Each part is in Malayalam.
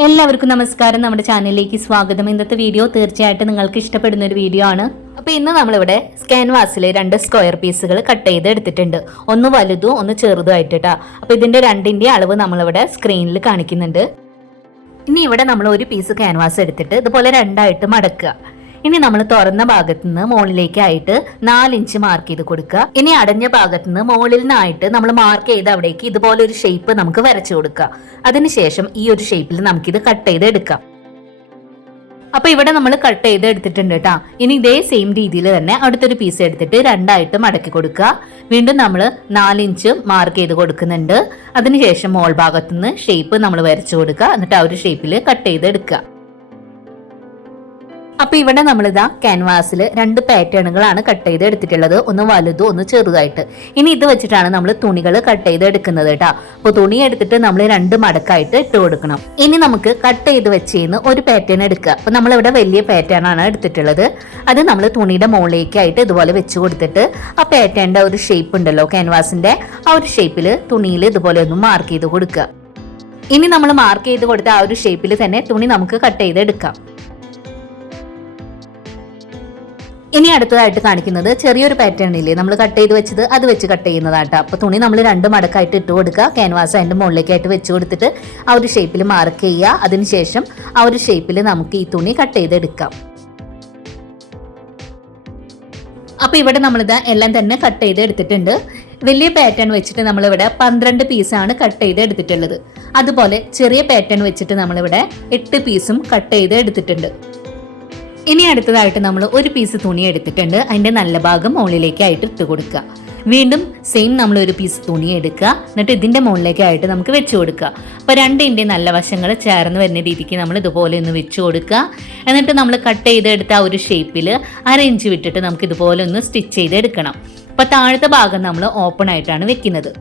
എല്ലാവർക്കും നമസ്കാരം. നമ്മുടെ ചാനലിലേക്ക് സ്വാഗതം. ഇന്നത്തെ വീഡിയോ തീർച്ചയായിട്ടും നിങ്ങൾക്ക് ഇഷ്ടപ്പെടുന്ന ഒരു വീഡിയോ ആണ്. അപ്പോൾ ഇന്ന് നമ്മളിവിടെ ക്യാൻവാസിൽ 2 സ്ക്വയർ പീസുകൾ കട്ട് ചെയ്ത് എടുത്തിട്ടുണ്ട്. ഒന്ന് വലുതും ഒന്ന് ചെറുതും ആയിട്ടാ. അപ്പോൾ ഇതിന്റെ രണ്ടിന്റെ അളവ് നമ്മളിവിടെ സ്ക്രീനിൽ കാണിക്കുന്നുണ്ട്. ഇനി ഇവിടെ നമ്മൾ ഒരു പീസ് ക്യാൻവാസ് എടുത്തിട്ട് ഇതുപോലെ രണ്ടായിട്ട് മടക്കുക. ഇനി നമ്മൾ തുറന്ന ഭാഗത്തു നിന്ന് മുകളിലേക്കായിട്ട് 4 ഇഞ്ച് മാർക്ക് ചെയ്ത് കൊടുക്കുക. ഇനി അടഞ്ഞ ഭാഗത്തു നിന്ന് മുകളിൽ നിന്നായിട്ട് നമ്മൾ മാർക്ക് ചെയ്ത് അവിടേക്ക് ഇതുപോലെ ഒരു ഷേപ്പ് നമുക്ക് വരച്ചു കൊടുക്കുക. അതിനുശേഷം ഈ ഒരു ഷേപ്പിൽ നമുക്കിത് കട്ട് ചെയ്ത് എടുക്കാം. അപ്പൊ ഇവിടെ നമ്മൾ കട്ട് ചെയ്ത് എടുത്തിട്ടുണ്ട് കേട്ടോ. ഇനി ഇതേ സെയിം രീതിയിൽ തന്നെ അടുത്തൊരു പീസ് എടുത്തിട്ട് രണ്ടായിട്ട് മടക്കി കൊടുക്കുക. വീണ്ടും നമ്മൾ 4 ഇഞ്ച് മാർക്ക് ചെയ്ത് കൊടുക്കുന്നുണ്ട്. അതിനുശേഷം മോൾ ഭാഗത്തു നിന്ന് ഷേപ്പ് നമ്മൾ വരച്ചു കൊടുക്കുക. എന്നിട്ട് ആ ഒരു ഷേപ്പിൽ കട്ട് ചെയ്ത് എടുക്കുക. അപ്പൊ ഇവിടെ നമ്മളിതാ ക്യാൻവാസിൽ 2 പാറ്റേണുകളാണ് കട്ട് ചെയ്ത് എടുത്തിട്ടുള്ളത്. ഒന്ന് വലുതും ഒന്ന് ചെറുതായിട്ട്. ഇനി ഇത് വെച്ചിട്ടാണ് നമ്മൾ തുണികൾ കട്ട് ചെയ്ത് എടുക്കുന്നത് കേട്ടോ. അപ്പൊ തുണി എടുത്തിട്ട് നമ്മൾ 2 മടക്കായിട്ട് ഇട്ട് കൊടുക്കണം. ഇനി നമുക്ക് കട്ട് ചെയ്ത് വെച്ചേന്ന് ഒരു പാറ്റേൺ എടുക്കുക. അപ്പൊ നമ്മളിവിടെ വലിയ പാറ്റേൺ ആണ് എടുത്തിട്ടുള്ളത്. അത് നമ്മൾ തുണിയുടെ മുകളിലേക്കായിട്ട് ഇതുപോലെ വെച്ച് കൊടുത്തിട്ട് ആ പാറ്റേണിന്റെ ഒരു ഷേപ്പ് ഉണ്ടല്ലോ ക്യാൻവാസിന്റെ, ആ ഒരു ഷേപ്പിൽ തുണിയിൽ ഇതുപോലെ ഒന്ന് മാർക്ക് ചെയ്ത് കൊടുക്കുക. ഇനി നമ്മൾ മാർക്ക് ചെയ്ത് കൊടുത്ത ആ ഒരു ഷേപ്പിൽ തന്നെ തുണി നമുക്ക് കട്ട് ചെയ്ത് എടുക്കാം. ഇനി അടുത്തതായിട്ട് കാണിക്കുന്നത് ചെറിയൊരു പാറ്റേൺ ഇല്ലേ നമ്മൾ കട്ട് ചെയ്ത് വെച്ചത്, അത് വെച്ച് കട്ട് ചെയ്യുന്നതാട്ടോ. അപ്പൊ തുണി നമ്മൾ 2 മടക്കായിട്ട് ഇട്ട് കൊടുക്കുക. ക്യാൻവാസ് അതിന്റെ മുകളിലേക്കായിട്ട് വെച്ച് കൊടുത്തിട്ട് ആ ഒരു ഷേപ്പിൽ മാർക്ക് ചെയ്യുക. അതിനുശേഷം ആ ഒരു ഷേപ്പിൽ നമുക്ക് ഈ തുണി കട്ട് ചെയ്തെടുക്കാം. അപ്പൊ ഇവിടെ നമ്മളിത് എല്ലാം തന്നെ കട്ട് ചെയ്ത് എടുത്തിട്ടുണ്ട്. വലിയ പാറ്റേൺ വെച്ചിട്ട് നമ്മളിവിടെ 12 പീസാണ് കട്ട് ചെയ്ത് എടുത്തിട്ടുള്ളത്. അതുപോലെ ചെറിയ പാറ്റേൺ വെച്ചിട്ട് നമ്മളിവിടെ 8 പീസും കട്ട് ചെയ്ത് എടുത്തിട്ടുണ്ട്. ഇനി അടുത്തതായിട്ട് നമ്മൾ ഒരു പീസ് തുണി എടുത്തിട്ടുണ്ട്. അതിന്റെ നല്ല ഭാഗം മുകളിലേക്കായിട്ട് ഇട്ട് കൊടുക്കുക. വീണ്ടും സെയിം നമ്മൾ ഒരു പീസ് തുണി എടുക്കുക. എന്നിട്ട് ഇതിന്റെ മുകളിലേക്കായിട്ട് നമുക്ക് വെച്ച് കൊടുക്കുക. അപ്പോൾ 2 നല്ല വശങ്ങൾ ചേർന്ന് വരുന്ന രീതിക്ക് നമ്മൾ ഇതുപോലെ ഒന്ന് വെച്ച് കൊടുക്കുക. എന്നിട്ട് നമ്മൾ കട്ട് ചെയ്തെടുത്ത ആ ഒരു ഷേപ്പിൽ 1/2 ഇഞ്ച് വിട്ടിട്ട് നമുക്ക് ഇതുപോലെ ഒന്ന് സ്റ്റിച്ച് ചെയ്തെടുക്കണം. അപ്പോൾ താഴത്തെ ഭാഗം നമ്മൾ ഓപ്പൺ ആയിട്ടാണ് വെക്കുന്നത്.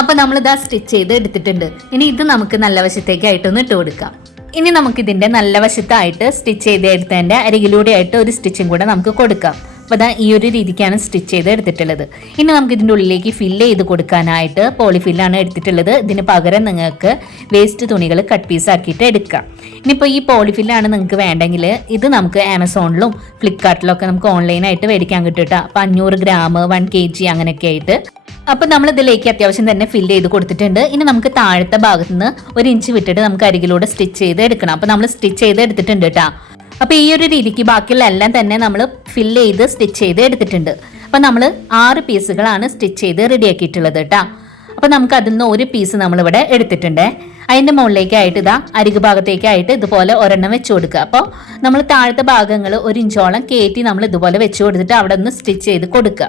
അപ്പൊ നമ്മൾ ഇതാ സ്റ്റിച്ച് ചെയ്ത് എടുത്തിട്ടുണ്ട്. ഇനി ഇത് നമുക്ക് നല്ല വശത്തേക്കായിട്ടൊന്ന് ഇട്ട് കൊടുക്കാം. ഇനി നമുക്ക് ഇതിന്റെ നല്ല വശത്തായിട്ട് സ്റ്റിച്ച് ചെയ്ത് എടുത്തതിന്റെ അരികിലൂടെ ആയിട്ട് ഒരു സ്റ്റിച്ചും കൂടെ നമുക്ക് കൊടുക്കാം. അപ്പൊ ഇതാ ഈ ഒരു രീതിക്കാണ് സ്റ്റിച്ച് ചെയ്ത് എടുത്തിട്ടുള്ളത്. ഇനി നമുക്ക് ഇതിന്റെ ഉള്ളിലേക്ക് ഫില്ല് ചെയ്ത് കൊടുക്കാനായിട്ട് പോളിഫില്ലാണ് എടുത്തിട്ടുള്ളത്. ഇതിന് പകരം നിങ്ങൾക്ക് വേസ്റ്റ് തുണികൾ കട്ട് പീസ് ആക്കിയിട്ട് എടുക്കാം. ഇനിയിപ്പോൾ ഈ പോളിഫില്ലാണ് നിങ്ങൾക്ക് വേണ്ടെങ്കിൽ ഇത് നമുക്ക് ആമസോണിലും ഫ്ലിപ്കാർട്ടിലും ഒക്കെ നമുക്ക് ഓൺലൈനായിട്ട് മേടിക്കാൻ കിട്ടും കേട്ടോ. അപ്പൊ 500 ഗ്രാം 1 kg അങ്ങനെയൊക്കെ ആയിട്ട്. അപ്പൊ നമ്മൾ ഇതിലേക്ക് അത്യാവശ്യം തന്നെ ഫില്ല് ചെയ്ത് കൊടുത്തിട്ടുണ്ട്. ഇനി നമുക്ക് താഴത്തെ ഭാഗത്ത് നിന്ന് 1 ഇഞ്ച് വിട്ടിട്ട് നമുക്ക് അരികിലൂടെ സ്റ്റിച്ച് ചെയ്ത് എടുക്കണം. അപ്പൊ നമ്മൾ സ്റ്റിച്ച് ചെയ്ത് എടുത്തിട്ടുണ്ട് കേട്ടോ. അപ്പൊ ഈ ഒരു രീതിക്ക് ബാക്കിയുള്ള എല്ലാം തന്നെ നമ്മൾ ഫില്ല് ചെയ്ത് സ്റ്റിച്ച് ചെയ്ത് എടുത്തിട്ടുണ്ട്. അപ്പൊ നമ്മൾ 6 പീസുകളാണ് സ്റ്റിച്ച് ചെയ്ത് റെഡിയാക്കിയിട്ടുള്ളത് കേട്ടോ. അപ്പൊ നമുക്ക് അതിൽ നിന്ന് ഒരു പീസ് നമ്മളിവിടെ എടുത്തിട്ടുണ്ട്. അതിന്റെ മുകളിലേക്കായിട്ട് ഇതാ അരികു ഭാഗത്തേക്കായിട്ട് ഇതുപോലെ ഒരെണ്ണം വെച്ച് കൊടുക്കുക. അപ്പോൾ നമ്മൾ താഴത്തെ ഭാഗങ്ങൾ 1 ഇഞ്ചോളം കയറ്റി നമ്മൾ ഇതുപോലെ വെച്ച് കൊടുത്തിട്ട് അവിടെ നിന്ന് സ്റ്റിച്ച് ചെയ്ത് കൊടുക്കുക.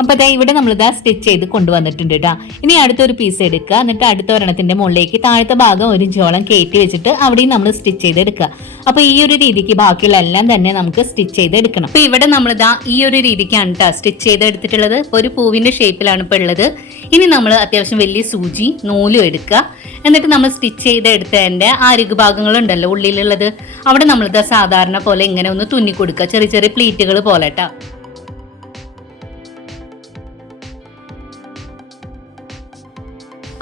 അപ്പൊ ഇവിടെ നമ്മളിതാ സ്റ്റിച്ച് ചെയ്ത് കൊണ്ടുവന്നിട്ടുണ്ട് കേട്ടോ. ഇനി അടുത്തൊരു പീസ് എടുക്കുക. എന്നിട്ട് അടുത്ത ഒരെണ്ണത്തിന്റെ മുകളിലേക്ക് താഴത്തെ ഭാഗം 1 ഇഞ്ചോളം കയറ്റി വെച്ചിട്ട് അവിടെയും നമ്മൾ സ്റ്റിച്ച് ചെയ്ത് എടുക്കുക. അപ്പൊ ഈ ഒരു രീതിക്ക് ബാക്കിയുള്ള എല്ലാം തന്നെ നമുക്ക് സ്റ്റിച്ച് ചെയ്ത് എടുക്കണം. അപ്പൊ ഇവിടെ നമ്മളിതാ ഈ ഒരു രീതിക്കാണ് കേട്ടോ സ്റ്റിച്ച് ചെയ്ത് എടുത്തിട്ടുള്ളത്. ഒരു പൂവിന്റെ ഷേപ്പിലാണ് ഇപ്പൊ ഉള്ളത്. ഇനി നമ്മൾ അത്യാവശ്യം വലിയ സൂചി നൂലും എടുക്കുക. എന്നിട്ട് നമ്മൾ സ്റ്റിച്ച് ചെയ്ത് എടുത്തതിന്റെ അരികു ഭാഗങ്ങളുണ്ടല്ലോ ഉള്ളിലുള്ളത്, അവിടെ നമ്മളിതാ സാധാരണ പോലെ ഇങ്ങനെ ഒന്ന് തുന്നി കൊടുക്കുക. ചെറിയ ചെറിയ പ്ലീറ്റുകൾ പോലെ കേട്ടോ.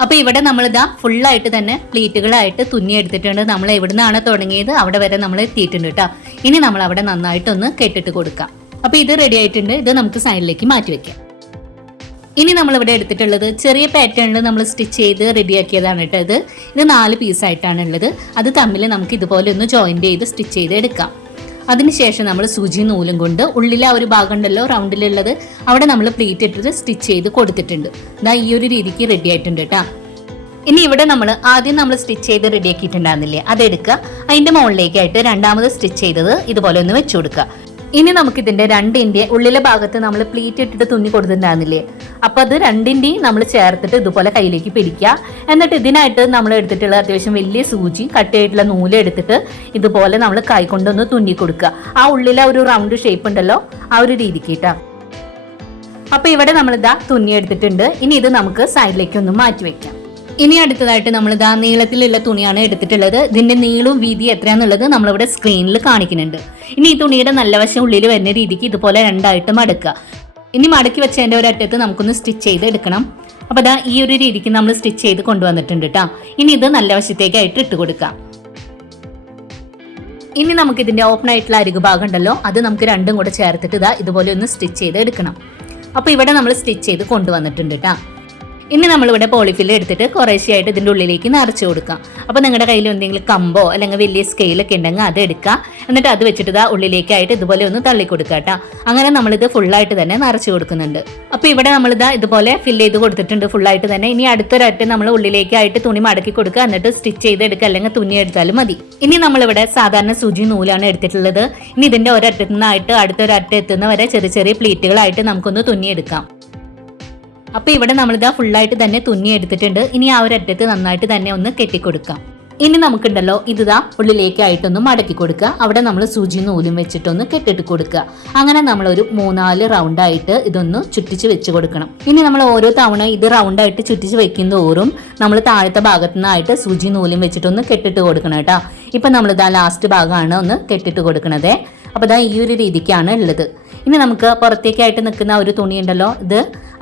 അപ്പൊ ഇവിടെ നമ്മളിതാ ഫുള്ളായിട്ട് തന്നെ പ്ലീറ്റുകളായിട്ട് തുന്നി എടുത്തിട്ടുണ്ട്. നമ്മൾ എവിടെ നിന്നാണ് തുടങ്ങിയത് അവിടെ വരെ നമ്മൾ എത്തിയിട്ടുണ്ട് കേട്ടോ. ഇനി നമ്മൾ അവിടെ നന്നായിട്ടൊന്ന് കെട്ടിട്ട് കൊടുക്കാം. അപ്പൊ ഇത് റെഡി ആയിട്ടുണ്ട്. ഇത് നമുക്ക് സൈഡിലേക്ക് മാറ്റി വെക്കാം. ഇനി നമ്മളിവിടെ എടുത്തിട്ടുള്ളത് ചെറിയ പാറ്റേണിൽ നമ്മൾ സ്റ്റിച്ച് ചെയ്ത് റെഡിയാക്കിയതാണ് കേട്ടോ. ഇത് 4 പീസായിട്ടാണ് ഉള്ളത്. അത് തമ്മിൽ നമുക്ക് ഇതുപോലെ ഒന്ന് ജോയിന്റ് ചെയ്ത് സ്റ്റിച്ച് ചെയ്ത് എടുക്കാം. അതിനുശേഷം നമ്മൾ സൂചി നൂലും കൊണ്ട് ഉള്ളിലെ ആ ഒരു ഭാഗം ഉണ്ടല്ലോ റൗണ്ടിലുള്ളത്, അവിടെ നമ്മൾ പ്ലീറ്റ് ഇട്ടിട്ട് സ്റ്റിച്ച് ചെയ്ത് കൊടുത്തിട്ടുണ്ട്. ഇതാ ഈ ഒരു രീതിക്ക് റെഡി ആയിട്ടുണ്ട് കേട്ടോ. ഇനി ഇവിടെ നമ്മൾ ആദ്യം നമ്മൾ സ്റ്റിച്ച് ചെയ്ത് റെഡിയാക്കിയിട്ടുണ്ടായിരുന്നില്ലേ, അതെടുക്കുക. അതിന്റെ മുകളിലേക്കായിട്ട് രണ്ടാമത് സ്റ്റിച്ച് ചെയ്തത് ഇതുപോലെ ഒന്ന് വെച്ചു കൊടുക്കുക. ഇനി നമുക്ക് ഇതിന്റെ 2 ഉള്ളിലെ ഭാഗത്ത് നമ്മൾ പ്ലീറ്റ് ഇട്ടിട്ട് തുന്നി കൊടുത്തിട്ടുണ്ടായിരുന്നില്ലേ, അപ്പൊ അത് 2 നമ്മൾ ചേർത്തിട്ട് ഇതുപോലെ കയ്യിലേക്ക് പിടിക്കുക. എന്നിട്ട് ഇതിനായിട്ട് നമ്മൾ എടുത്തിട്ടുള്ള അത്യാവശ്യം വലിയ സൂചി കട്ട് ചെയ്തിട്ടുള്ള നൂല് എടുത്തിട്ട് ഇതുപോലെ നമ്മൾ കൈ കൊണ്ടൊന്ന് തുന്നി കൊടുക്കുക. ആ ഉള്ളിലെ ഒരു റൗണ്ട് ഷേപ്പ് ഉണ്ടല്ലോ ആ ഒരു രീതിക്ക് കേട്ടോ. അപ്പൊ ഇവിടെ നമ്മൾ ഇതാ തുന്നി എടുത്തിട്ടുണ്ട്. ഇനി ഇത് നമുക്ക് സൈഡിലേക്ക് ഒന്ന് മാറ്റി വെക്കാം. ഇനി അടുത്തതായിട്ട് നമ്മൾ ഇതാ നീളത്തിലുള്ള തുണിയാണ് എടുത്തിട്ടുള്ളത്. ഇതിന്റെ നീളവും വീതി എത്രയാന്നുള്ളത് നമ്മളിവിടെ സ്ക്രീനിൽ കാണിക്കുന്നുണ്ട്. ഇനി ഈ തുണിയുടെ നല്ല വശം ഉള്ളിൽ വരുന്ന രീതിക്ക് ഇതുപോലെ രണ്ടായിട്ട് മടക്കുക. ഇനി മടക്കി വെച്ചതിന്റെ ഒരറ്റത്ത് നമുക്കൊന്ന് സ്റ്റിച്ച് ചെയ്ത് എടുക്കണം. അപ്പോൾ അതാ ഈ ഒരു രീതിക്ക് നമ്മൾ സ്റ്റിച്ച് ചെയ്ത് കൊണ്ടുവന്നിട്ടുണ്ട് കേട്ടോ. ഇനി ഇത് നല്ല വശത്തേക്കായിട്ട് ഇട്ട് കൊടുക്കാം. ഇനി നമുക്ക് ഇതിന്റെ ഓപ്പൺ ആയിട്ടുള്ള അരികു ഭാഗം ഉണ്ടല്ലോ, അത് നമുക്ക് രണ്ടും കൂടെ ചേർത്തിട്ട് ഇതാ ഇതുപോലെ ഒന്ന് സ്റ്റിച്ച് ചെയ്ത് എടുക്കണം. അപ്പോൾ ഇവിടെ നമ്മൾ സ്റ്റിച്ച് ചെയ്ത് കൊണ്ടുവന്നിട്ടുണ്ട് കേട്ടോ. ഇനി നമ്മളിവിടെ പോളിഫിൽ എടുത്തിട്ട് കുറേശ്ശെയായിട്ട് ഇതിൻ്റെ ഉള്ളിലേക്ക് നിറച്ച് കൊടുക്കാം. അപ്പോൾ നിങ്ങളുടെ കയ്യിൽ എന്തെങ്കിലും കമ്പോ അല്ലെങ്കിൽ വലിയ സ്കെയിലൊക്കെ ഉണ്ടെങ്കിൽ അത് എടുക്കുക. എന്നിട്ട് അത് വെച്ചിട്ട് ഇതാ ഉള്ളിലേക്കായിട്ട് ഇതുപോലെ ഒന്ന് തള്ളി കൊടുക്കുക കേട്ടോ. അങ്ങനെ നമ്മളിത് ഫുള്ളായിട്ട് തന്നെ നിറച്ച് കൊടുക്കുന്നുണ്ട്. അപ്പോൾ ഇവിടെ നമ്മളിതാ ഇതുപോലെ ഫില്ല് ചെയ്ത് കൊടുത്തിട്ടുണ്ട് ഫുള്ളായിട്ട് തന്നെ. ഇനി അടുത്തൊരറ്റം നമ്മൾ ഉള്ളിലേക്കായിട്ട് തുണി മടക്കി കൊടുക്കുക, എന്നിട്ട് സ്റ്റിച്ച് ചെയ്തെടുക്കുക, അല്ലെങ്കിൽ തുന്നി എടുത്താലും മതി. ഇനി നമ്മളിവിടെ സാധാരണ സൂചി നൂലാണ് എടുത്തിട്ടുള്ളത്. ഇനി ഇതിൻ്റെ ഒരറ്റത്തു നിന്നായിട്ട് അടുത്തൊരറ്റം എത്തുന്ന വരെ ചെറിയ ചെറിയ പ്ലീറ്റുകളായിട്ട് നമുക്കൊന്ന് തുന്നിയെടുക്കാം. അപ്പോൾ ഇവിടെ നമ്മളിതാ ഫുള്ളായിട്ട് തന്നെ തുന്നി എടുത്തിട്ടുണ്ട്. ഇനി ആ ഒരു അറ്റത്ത് നന്നായിട്ട് തന്നെ ഒന്ന് കെട്ടിക്കൊടുക്കാം. ഇനി നമുക്കുണ്ടല്ലോ ഇതാ ഉള്ളിലേക്കായിട്ടൊന്ന് മടക്കി കൊടുക്കുക. അവിടെ നമ്മൾ സൂചി നൂലും വെച്ചിട്ടൊന്ന് കെട്ടിട്ട് കൊടുക്കുക. അങ്ങനെ നമ്മളൊരു 3-4 റൗണ്ടായിട്ട് ഇതൊന്ന് ചുറ്റിച്ച് വെച്ച് കൊടുക്കണം. ഇനി നമ്മൾ ഓരോ തവണ ഇത് റൗണ്ടായിട്ട് ചുറ്റിച്ച് വെക്കും തോറും നമ്മൾ താഴത്തെ ഭാഗത്തു നിന്നായിട്ട് സൂചി നൂലും വെച്ചിട്ടൊന്ന് കെട്ടിട്ട് കൊടുക്കണം കേട്ടോ. ഇപ്പം നമ്മളിതാ ലാസ്റ്റ് ഭാഗമാണ് ഒന്ന് കെട്ടിട്ട് കൊടുക്കണത്. അപ്പോൾ ഇതാ ഈ ഒരു രീതിക്കാണ് ഉള്ളത്. ഇനി നമുക്ക് പുറത്തേക്കായിട്ട് നിൽക്കുന്ന ഒരു തുണി ഉണ്ടല്ലോ,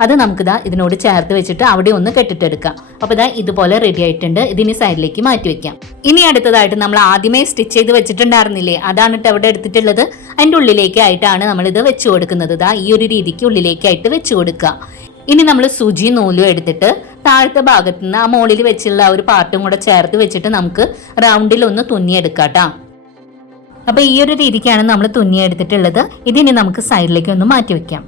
അത് നമുക്കിതാ ഇതിനോട് ചേർത്ത് വെച്ചിട്ട് അവിടെ ഒന്ന് കെട്ടിട്ടെടുക്കാം. അപ്പോൾ ഇതാ ഇതുപോലെ റെഡി ആയിട്ടുണ്ട്. ഇതിനി സൈഡിലേക്ക് മാറ്റി വെക്കാം. ഇനി അടുത്തതായിട്ട് നമ്മൾ ആദ്യമേ സ്റ്റിച്ച് ചെയ്ത് വെച്ചിട്ടുണ്ടായിരുന്നില്ലേ, അതാണ് കേട്ടോ അവിടെ എടുത്തിട്ടുള്ളത്. അതിൻ്റെ ഉള്ളിലേക്കായിട്ടാണ് നമ്മളിത് വെച്ച് കൊടുക്കുന്നത്. ഇതാ ഈ ഒരു രീതിക്ക് ഉള്ളിലേക്കായിട്ട് വെച്ച് കൊടുക്കുക. ഇനി നമ്മൾ സൂചി നൂലും എടുത്തിട്ട് താഴത്തെ ഭാഗത്ത് നിന്ന് ആ മുകളിൽ വെച്ചുള്ള ഒരു പാർട്ടും കൂടെ ചേർത്ത് വെച്ചിട്ട് നമുക്ക് റൗണ്ടിൽ ഒന്ന് തുന്നിയെടുക്കാം കേട്ടോ. അപ്പോൾ ഈ ഒരു രീതിക്കാണ് നമ്മൾ തുന്നിയെടുത്തിട്ടുള്ളത്. ഇതിനി നമുക്ക് സൈഡിലേക്ക് ഒന്ന് മാറ്റി വെക്കാം.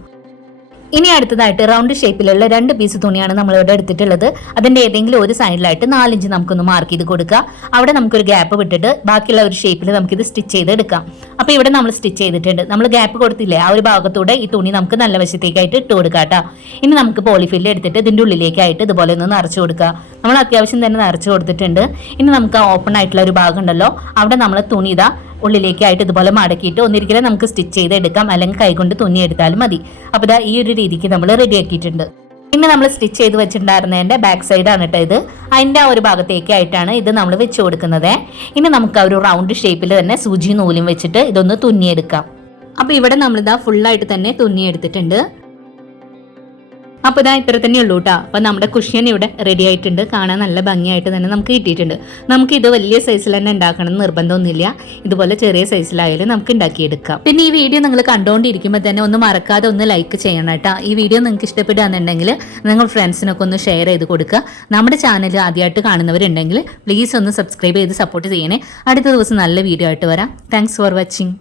ഇനി അടുത്തതായിട്ട് റൗണ്ട് ഷേപ്പിലുള്ള 2 പീസ് തുണിയാണ് നമ്മളിവിടെ എടുത്തിട്ടുള്ളത്. അതിൻ്റെ ഏതെങ്കിലും ഒരു സൈഡിലായിട്ട് 4 ഇഞ്ച് നമുക്കൊന്ന് മാർക്ക് ചെയ്ത് കൊടുക്കുക. അവിടെ നമുക്കൊരു ഗ്യാപ്പ് വിട്ടിട്ട് ബാക്കിയുള്ള ഒരു ഷേപ്പിൽ നമുക്കിത് സ്റ്റിച്ച് ചെയ്ത് എടുക്കാം. അപ്പോൾ ഇവിടെ നമ്മൾ സ്റ്റിച്ച് ചെയ്തിട്ടുണ്ട്. നമ്മൾ ഗ്യാപ്പ് കൊടുത്തില്ലേ, ആ ഒരു ഭാഗത്തൂടെ ഈ തുണി നമുക്ക് നല്ല വശത്തേക്കായിട്ട് ഇട്ട് കൊടുക്കാം കേട്ടോ. ഇനി നമുക്ക് പോളിഫില്ല് എടുത്തിട്ട് ഇതിൻ്റെ ഉള്ളിലേക്കായിട്ട് ഇതുപോലെ ഒന്ന് നിറച്ച് കൊടുക്കുക. നമ്മൾ അത്യാവശ്യം തന്നെ നിറച്ച് കൊടുത്തിട്ടുണ്ട്. ഇനി നമുക്ക് ഓപ്പൺ ആയിട്ടുള്ള ഒരു ഭാഗം ഉണ്ടല്ലോ, അവിടെ നമ്മൾ തുണി ഇതാ ഉള്ളിലേക്കായിട്ട് ഇതുപോലെ മടക്കിയിട്ട് ഒന്നിരിക്കലും നമുക്ക് സ്റ്റിച്ച് ചെയ്ത് എടുക്കാം, അല്ലെങ്കിൽ കൈകൊണ്ട് തുന്നി എടുത്താലും മതി. അപ്പോൾ ഇതാ ഈ ഒരു രീതിക്ക് നമ്മൾ റെഡി ആക്കിയിട്ടുണ്ട്. പിന്നെ നമ്മൾ സ്റ്റിച്ച് ചെയ്ത് വെച്ചിട്ടുണ്ടായിരുന്നതിൻ്റെ ബാക്ക് സൈഡാണ് കേട്ടോ ഇത്. അതിൻ്റെ ആ ഒരു ഭാഗത്തേക്കായിട്ടാണ് ഇത് നമ്മൾ വെച്ച് കൊടുക്കുന്നത്. ഇനി നമുക്ക് ആ ഒരു റൗണ്ട് ഷേപ്പിൽ തന്നെ സൂചി നൂലും വെച്ചിട്ട് ഇതൊന്ന് തുന്നിയെടുക്കാം. അപ്പോൾ ഇവിടെ നമ്മളിതാ ഫുള്ളായിട്ട് തന്നെ തുന്നിയെടുത്തിട്ടുണ്ട്. അപ്പോൾ ഇതാ ഇത്ര തന്നെ ഉള്ളൂ കേട്ടോ. അപ്പോൾ നമ്മുടെ കുഷ്യൻ ഇവിടെ റെഡി ആയിട്ടുണ്ട്. കാണാൻ നല്ല ഭംഗിയായിട്ട് തന്നെ നമുക്ക് കിട്ടിയിട്ടുണ്ട്. നമുക്ക് ഇത് വലിയ സൈസിൽ തന്നെ ഉണ്ടാക്കണം എന്ന് നിർബന്ധമൊന്നുമില്ല. ഇതുപോലെ ചെറിയ സൈസിലായാലും നമുക്ക് ഉണ്ടാക്കിയെടുക്കാം. പിന്നെ ഈ വീഡിയോ നിങ്ങൾ കണ്ടുകൊണ്ടിരിക്കുമ്പോൾ തന്നെ ഒന്ന് മറക്കാതെ ഒന്ന് ലൈക്ക് ചെയ്യണം കേട്ടോ. ഈ വീഡിയോ നിങ്ങൾക്ക് ഇഷ്ടപ്പെടുകയാണെന്നുണ്ടെങ്കിൽ നിങ്ങൾ ഫ്രണ്ട്സിനൊക്കെ ഒന്ന് ഷെയർ ചെയ്ത് കൊടുക്കുക. നമ്മുടെ ചാനൽ ആദ്യമായിട്ട് കാണുന്നവരുണ്ടെങ്കിൽ പ്ലീസ് ഒന്ന് സബ്സ്ക്രൈബ് ചെയ്ത് സപ്പോർട്ട് ചെയ്യണേ. അടുത്ത ദിവസം നല്ല വീഡിയോ ആയിട്ട് വരാം. Thanks for watching.